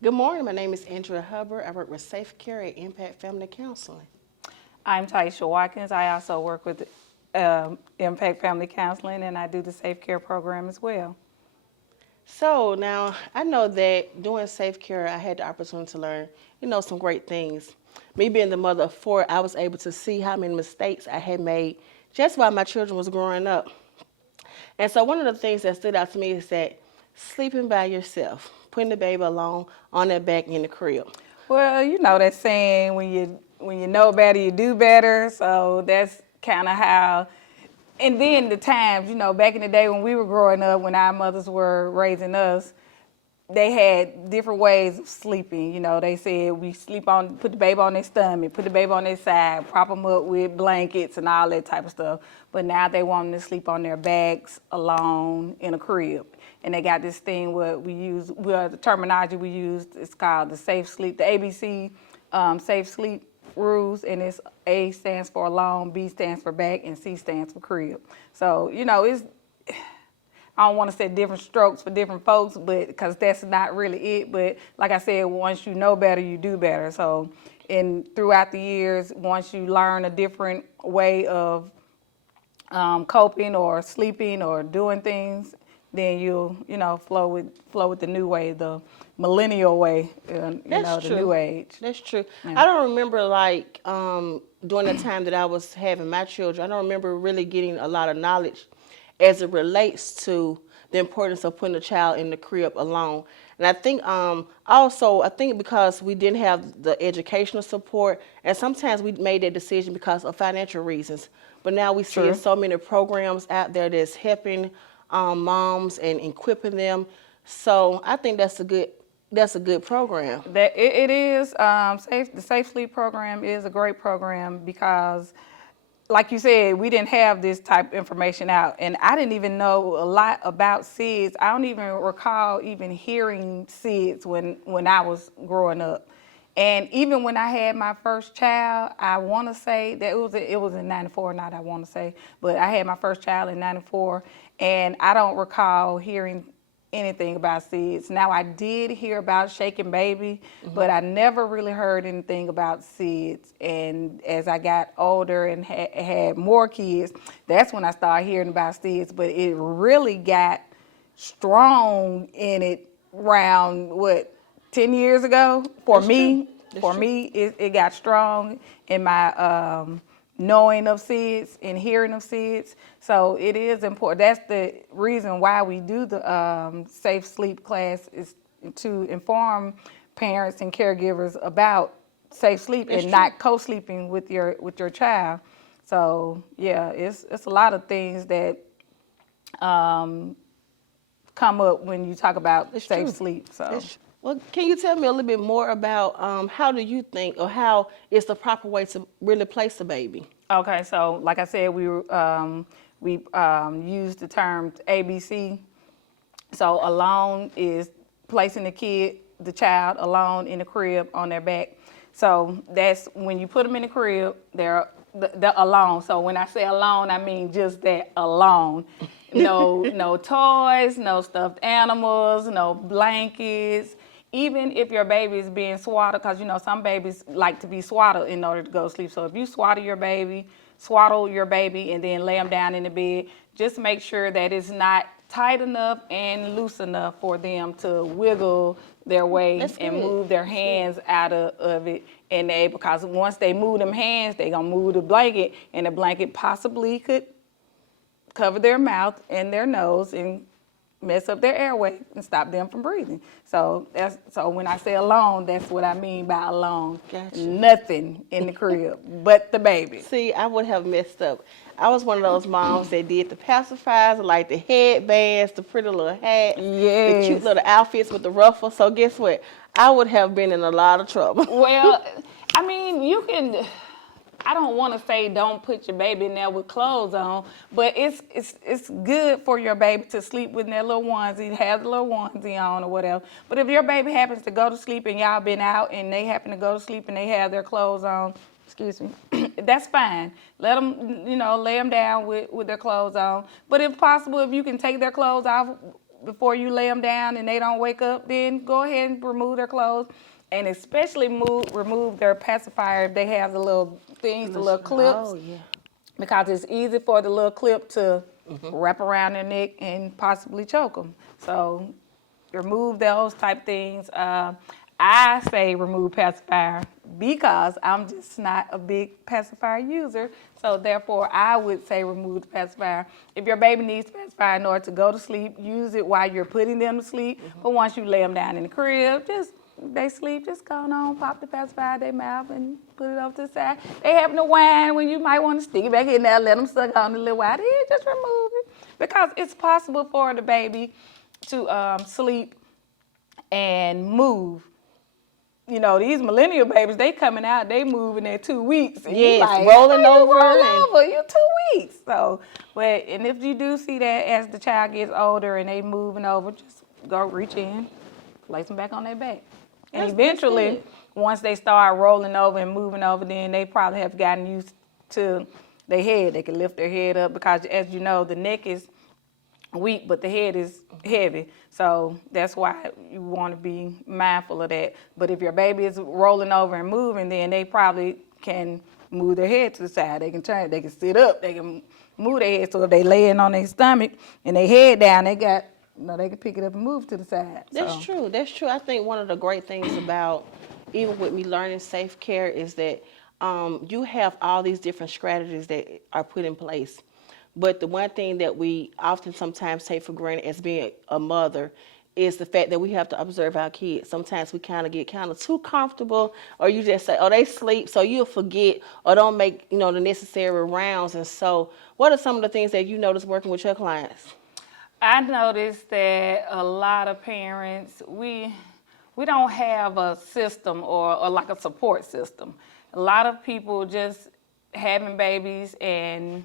Good morning. My name is Andrea Hubbard. I work with Safe Care at Impact Family Counseling. I'm Taisha Watkins. I also work with Impact Family Counseling, and I do the Safe Care program as well. So now I know that doing Safe Care, I had the opportunity to learn, some great things. Me being the mother of four, I was able to see how many mistakes I had made just while my children was growing up. And so one of the things that stood out to me is that sleeping by yourself, putting the baby alone on their back in the crib. Well, you know that saying, when you know better, you do better. So that's kind of how. And then the times, back in the day when we were growing up, when our mothers were raising us, they had different ways of sleeping. They said we put the baby on their stomach, put the baby on their side, prop them up with blankets and all that type of stuff. But now they want them to sleep on their backs alone in a crib. And they got this thing where the terminology we use is called the safe sleep, the ABC safe sleep rules, and it's A stands for alone, B stands for back, and C stands for crib. So, I don't want to say different strokes for different folks, but because that's not really it. But like I said, once you know better, you do better. So, throughout the years, once you learn a different way of coping or sleeping or doing things, then you'll flow with the new way, the millennial way, That's the true. new age. That's true. Yeah. I don't remember during the time that I was having my children, I don't remember really getting a lot of knowledge as it relates to the importance of putting a child in the crib alone. And I think I think because we didn't have the educational support, and sometimes we made that decision because of financial reasons. But now we see True. so many programs out there that's helping moms and equipping them. So I think that's a good program. That it is the Safe Sleep program is a great program because, like you said, we didn't have this type of information out, and I didn't even know a lot about SIDS. I don't even recall even hearing SIDS when I was growing up. And even when I had my first child, I want to say that it was in '94, not I want to say, but I had my first child in '94, and I don't recall hearing anything about SIDS. Now I did hear about Shaking Baby, but I never really heard anything about SIDS. And as I got older and had more kids, that's when I started hearing about SIDS. But it really got strong in it around 10 years ago for That's true. me. That's For true. me, it got strong in my knowing of SIDS and hearing of SIDS. So it is important. That's the reason why we do the safe sleep class, is to inform parents and caregivers about safe sleep That's and true. not co-sleeping with your child. So yeah, it's a lot of things that come up when you talk about That's safe true. sleep. So. Well, can you tell me a little bit more about how do you think, or how is the proper way to really place a baby? Okay, so like I said, we use the term ABC. So alone is placing the child alone in the crib on their back. So that's when you put them in the crib, they're alone. So when I say alone, I mean just that, alone. No toys, no stuffed animals, no blankets. Even if your baby is being swaddled, because some babies like to be swaddled in order to go to sleep. So if you swaddle your baby and then lay them down in the bed, just make sure that it's not tight enough and loose enough for them to wiggle their way That's and good. move their That's good. hands out of it. And because once they move them hands, they're gonna move the blanket, and the blanket possibly could cover their mouth and their nose and mess up their airway and stop them from breathing. So when I say alone, that's what I mean by alone. Gotcha. Nothing in the crib but the baby. See, I would have messed up. I was one of those moms that did the pacifiers, like the headbands, the pretty little hats, the cute Yes. little outfits with the ruffles. So guess what? I would have been in a lot of trouble. Well, I mean, you can. I don't want to say don't put your baby in there with clothes on, but it's good for your baby to sleep with their little onesie, have the little onesie on or whatever. But if your baby happens to go to sleep and y'all been out and they happen to go to sleep and they have their clothes on, excuse me, that's fine. Let them, lay them down with their clothes on. But if possible, if you can take their clothes off before you lay them down and they don't wake up, then go ahead and remove their clothes. And especially remove their pacifier if they have the little things, the little clips. Oh, yeah. Because it's easy for the little clip to wrap around their neck and possibly choke them. So remove those type things. I say remove pacifier because I'm just not a big pacifier user. So therefore, I would say remove the pacifier. If your baby needs pacifier in order to go to sleep, use it while you're putting them to sleep. But once you lay them down in the crib, they sleep, just go on, pop the pacifier in their mouth and put it off to the side. They having to whine when you might want to stick it back in there, let them suck on a little while. Then just remove it. Because it's possible for the baby to sleep and move. You know, these millennial babies, they coming out, they moving at 2 weeks. And yes, like, rolling over. You 2 weeks. So, and if you do see that as the child gets older and they moving over, just go reach in, place them back on their back. And eventually, once they start rolling over and moving over, then they probably have gotten used to their head. They can lift their head up because, as you know, the neck is weak, but the head is heavy. So that's why you want to be mindful of that. But if your baby is rolling over and moving, then they probably can move their head to the side. They can turn, they can sit up, they can move their head. So if they laying on their stomach and their head down, they can pick it up and move to the side. That's true. That's true. I think one of the great things about even with me learning safe care is that you have all these different strategies that are put in place. But the one thing that we often sometimes take for granted as being a mother is the fact that we have to observe our kids. Sometimes we kind of get too comfortable, or you just say, oh, they sleep, so you'll forget or don't make, the necessary rounds. And so what are some of the things that you notice working with your clients? I noticed that a lot of parents, we don't have a system or like a support system. A lot of people just having babies and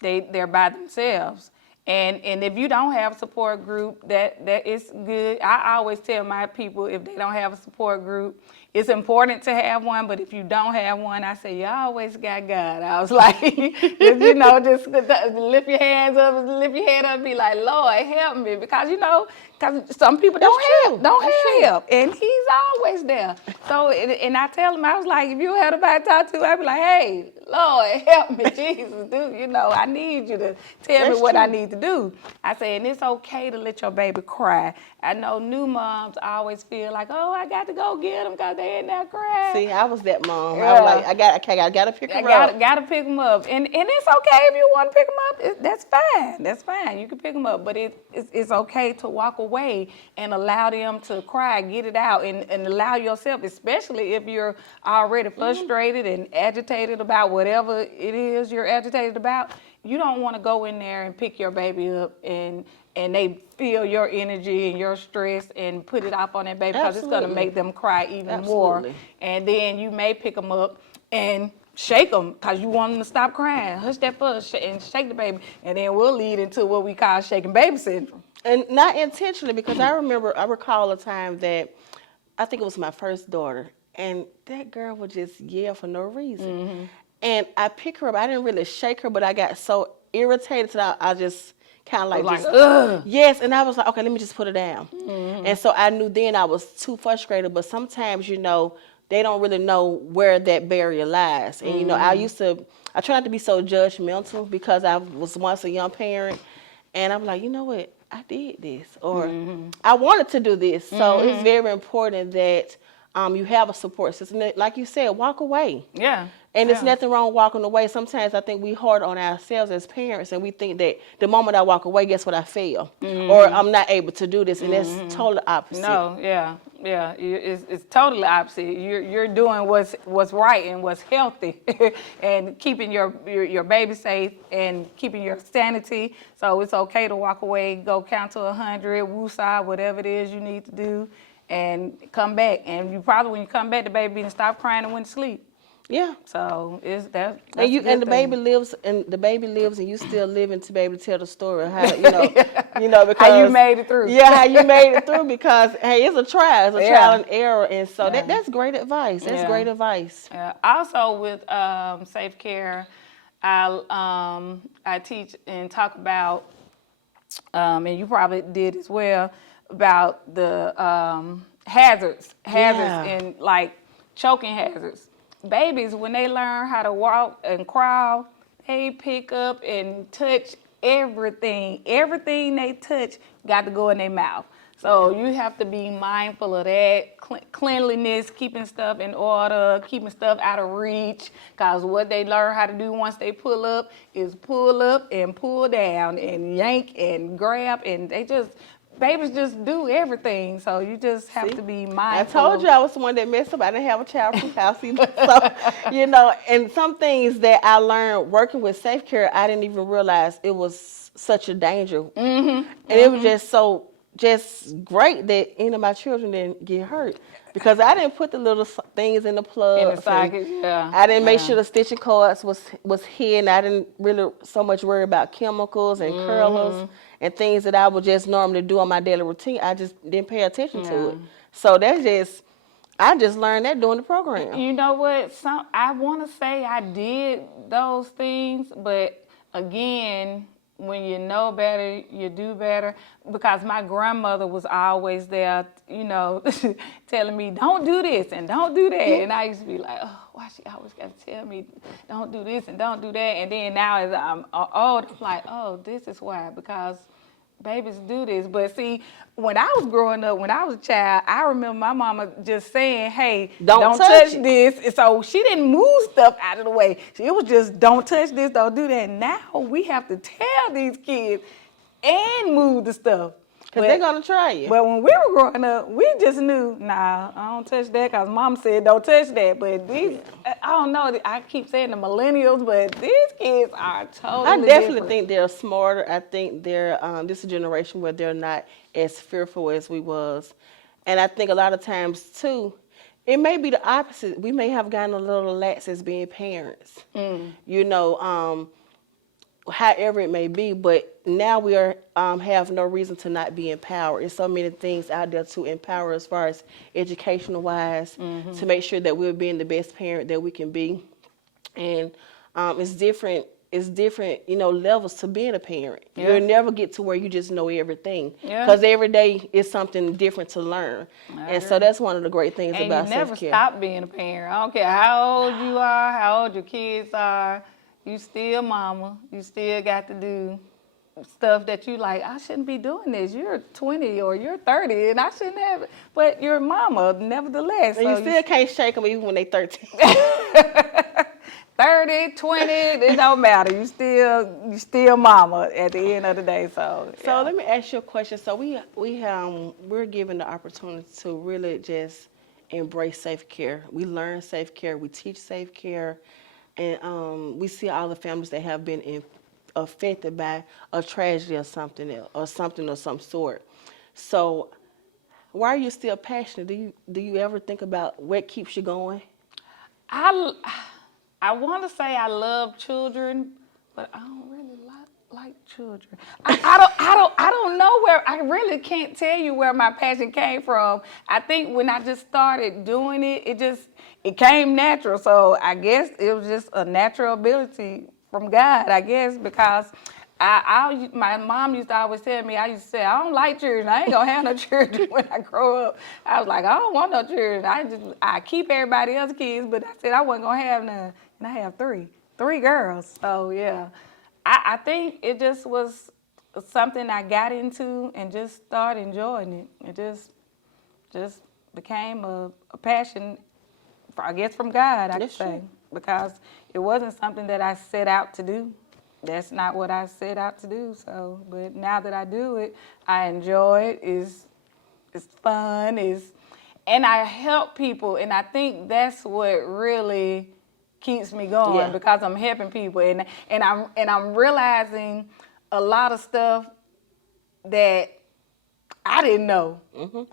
they're by themselves. And if you don't have a support group, that is good. I always tell my people, if they don't have a support group, it's important to have one, but if you don't have one, I say, you always got God. I was like, just lift your hands up, lift your head up and be like, Lord, help me. Because, because some people don't have help. And he's always there. So, and I tell him, I was like, if you had a to talk to, I'd be like, hey, Lord, help me, Jesus, dude. I need you to tell me what I need to do. I say, and it's okay to let your baby cry. I know new moms always feel like, oh, I got to go get them because they in there crying. See, I was that mom. Yeah. I was like, I got to pick them up. Got to pick them up. And it's okay if you want to pick them up. That's fine. That's fine. You can pick them up. But it's okay to walk away and allow them to cry, get it out, and allow yourself, especially if you're already frustrated and agitated about whatever it is you're agitated about. You don't want to go in there and pick your baby up and they feel your energy and your stress and put it off on that baby because it's going to make them cry even more. And then you may pick them up and shake them because you want them to stop crying. Hush that fuss and shake the baby. And then we'll lead into what we call shaking baby syndrome. And not intentionally, because I recall a time that I think it was my first daughter, and that girl would just yell for no reason. Mm-hmm. And I pick her up. I didn't really shake her, but I got so irritated that I just kind of like ugh. Yes, and I was like, okay, let me just put her down. Mm-hmm. And so I knew then I was too frustrated, but sometimes, they don't really know where that barrier lies. And, mm-hmm. I try not to be so judgmental because I was once a young parent, and I'm like, you know what, I did this, or mm-hmm. I wanted to do this. So mm-hmm. it's very important that you have a support system. Like you said, walk away. Yeah. And there's nothing wrong with walking away. Sometimes I think we hard on ourselves as parents, and we think that the moment I walk away, guess what, I fail. Mm-hmm. Or I'm not able to do this, and mm-hmm. that's totally opposite. No, yeah. It's totally opposite. You're doing what's right and what's healthy, and keeping your baby safe and keeping your sanity. So it's okay to walk away, go count to 100, woosah, whatever it is you need to do, and come back. And you probably, when you come back, the baby didn't stop crying and went to sleep. Yeah. So that's and the baby lives, and you still living to be able to tell the story of how because how you made it through. Yeah, how you made it through, because hey, it's a trial trial and error, and so that's great advice. That's great advice. Yeah. Also with safe care, I teach and talk about and you probably did as well, about the hazards Yeah. and like choking hazards. Babies, when they learn how to walk and crawl, they pick up and touch everything. Everything they touch got to go in their mouth. So you have to be mindful of that, cleanliness, keeping stuff in order, keeping stuff out of reach. Because what they learn how to do once they pull up is pull up and pull down and yank and grab. And babies just do everything. So you just have to be mindful. I told you I was the one that messed up. I didn't have a childproof house either. So, and some things that I learned working with Safe Care, I didn't even realize it was such a danger. And it was just great that any of my children didn't get hurt, because I didn't put the little things in the plug. In the socket, yeah. I didn't make sure the stitching cords was hidden. I didn't really so much worry about chemicals and curlers and things that I would just normally do on my daily routine. I just didn't pay attention to it. So I just learned that during the program. You know what? I want to say I did those things, but again, when you know better, you do better. Because my grandmother was always there, telling me, don't do this and don't do that. And I used to be like, oh, why she always got to tell me, don't do this and don't do that. And then now as I'm old, I'm like, oh, this is why, because babies do this. But see, when I was growing up, when I was a child, I remember my mama just saying, hey, don't touch this. And so she didn't move stuff out of the way. It was just, don't touch this, don't do that. Now we have to tell these kids and move the stuff. Because they're going to try you. But when we were growing up, we just knew, nah, I don't touch that because mom said don't touch that. But these, I don't know, I keep saying the millennials, but these kids are totally I definitely different. think they're smarter. I think they're, this is a generation where they're not as fearful as we was. And I think a lot of times, too, it may be the opposite. We may have gotten a little lax as being parents. However it may be, but now we have no reason to not be empowered. There's so many things out there to empower as far as educational wise, to make sure that we're being the best parent that we can be. And it's different, levels to being a parent. Yeah. You'll never get to where you just know everything, because every day is something different to learn. And so that's one of the great things about self-care. And you never stop being a parent. I don't care how old you are, how old your kids are. You still mama. You still got to do stuff that you like, I shouldn't be doing this. You're 20 or you're 30 and I shouldn't have it. But you're mama nevertheless. And so you still can't shake them even when they're 13. 30, 20, it don't matter. You still mama at the end of the day. So let me ask you a question. So we're given the opportunity to really just embrace safe care. We learn safe care. We teach safe care. And we see all the families that have been affected by a tragedy or something else, or something of some sort. So, why are you still passionate? Do you ever think about what keeps you going? I want to say I love children, but I don't really like children. I don't know where. I really can't tell you where my passion came from. I think when I just started doing it, it came natural. So I guess it was just a natural ability from God, I guess, because my mom used to always tell me, I used to say, I don't like children. I ain't gonna have no children when I grow up. I was like, I don't want no children. I keep everybody else's kids, but I said I wasn't gonna have none. And I have three girls. So yeah, I think it just was something I got into and just started enjoying it. It just became a passion, I guess, from God, I could say, because it wasn't something that I set out to do. That's not what I set out to do. So, but now that I do it, I enjoy it. It's fun. And I help people, and I think that's what really keeps me going, because I'm helping people, and I'm realizing a lot of stuff that I didn't know.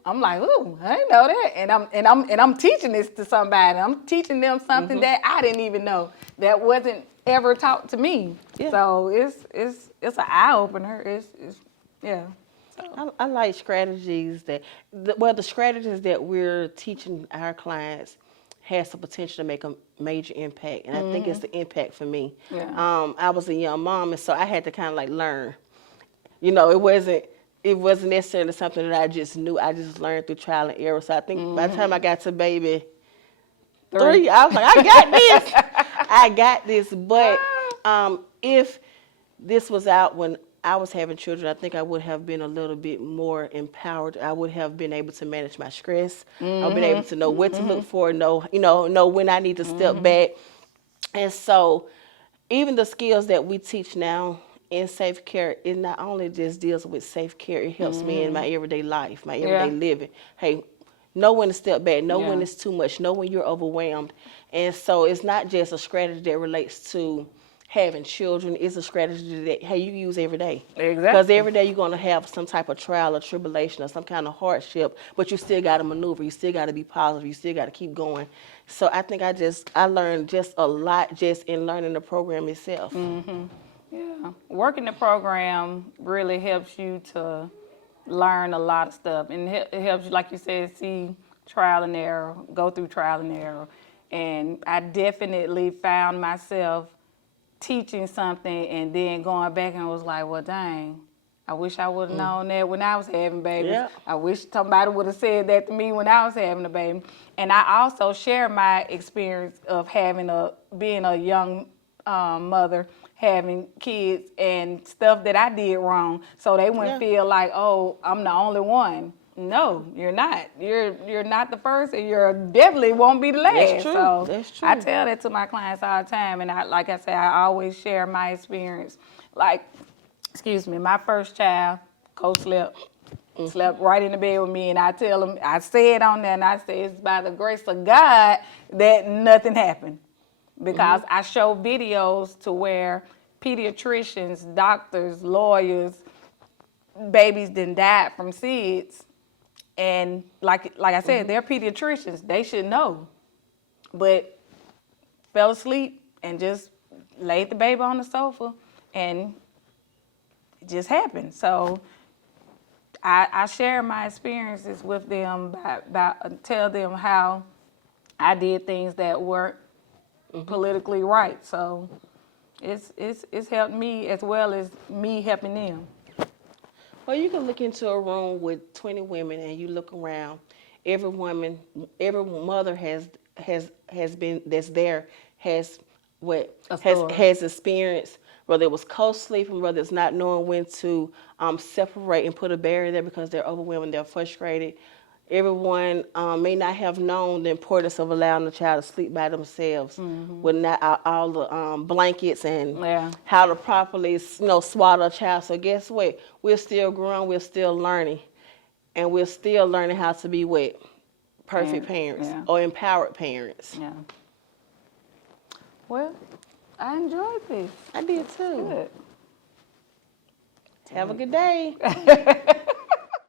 I'm like, ooh, I didn't know that, and I'm teaching this to somebody. I'm teaching them something that I didn't even know, that wasn't ever taught to me. Yeah. So it's an eye opener. So. I like strategies the strategies that we're teaching our clients has the potential to make a major impact, and I think it's the impact for me. Yeah. I was a young mom, and so I had to kind of like learn. You know, it wasn't necessarily something that I just knew. I just learned through trial and error. So I think by the time I got to baby 3, I was like, I got this. I got this. But if this was out when I was having children, I think I would have been a little bit more empowered. I would have been able to manage my stress. I would been able to know what to look for, know when I need to step back. And so even the skills that we teach now in safe care, it not only just deals with safe care, it helps me in my everyday life, my everyday living. Hey, know when to step back, know when it's too much, know when you're overwhelmed. And so it's not just a strategy that relates to having children, it's a strategy that, hey, you use every day. Exactly. Because every day you're going to have some type of trial or tribulation or some kind of hardship, but you still got to maneuver, you still got to be positive, you still got to keep going. So I think I learned just a lot just in learning the program itself. Yeah, working the program really helps you to learn a lot of stuff, and it helps you, like you said, see trial and error, go through trial and error. And I definitely found myself teaching something and then going back and was like, well, dang, I wish I would have known that when I was having babies. Yeah. I wish somebody would have said that to me when I was having a baby. And I also share my experience of being a young mother, having kids and stuff that I did wrong, so they wouldn't feel like, oh, I'm the only one. No, you're not. You're not the first, and you definitely won't be the last. That's true. So That's true. I tell that to my clients all the time, and like I said, I always share my experience. Like, excuse me, my first child, co-slept. Slept right in the bed with me, and I tell them, I said on there, and I say it's by the grace of God that nothing happened. Because I show videos to where pediatricians, doctors, lawyers, babies done died from SIDS. And like I said, they're pediatricians. They should know. But fell asleep and just laid the baby on the sofa, and it just happened. So I share my experiences with them, tell them how I did things that weren't politically right. So it's helped me as well as me helping them. Well, you can look into a room with 20 women and you look around. Every woman, every mother has been that's there has has experienced, whether it was co-sleeping, whether it's not knowing when to separate and put a barrier there because they're overwhelmed, they're frustrated. Everyone may not have known the importance of allowing the child to sleep by themselves with not all the blankets and how to properly swaddle a child. So guess what? We're still growing, we're still learning, and we're still learning how to be perfect parents or empowered parents. Yeah. Well, I enjoyed this. I did too. Good. Have a good day.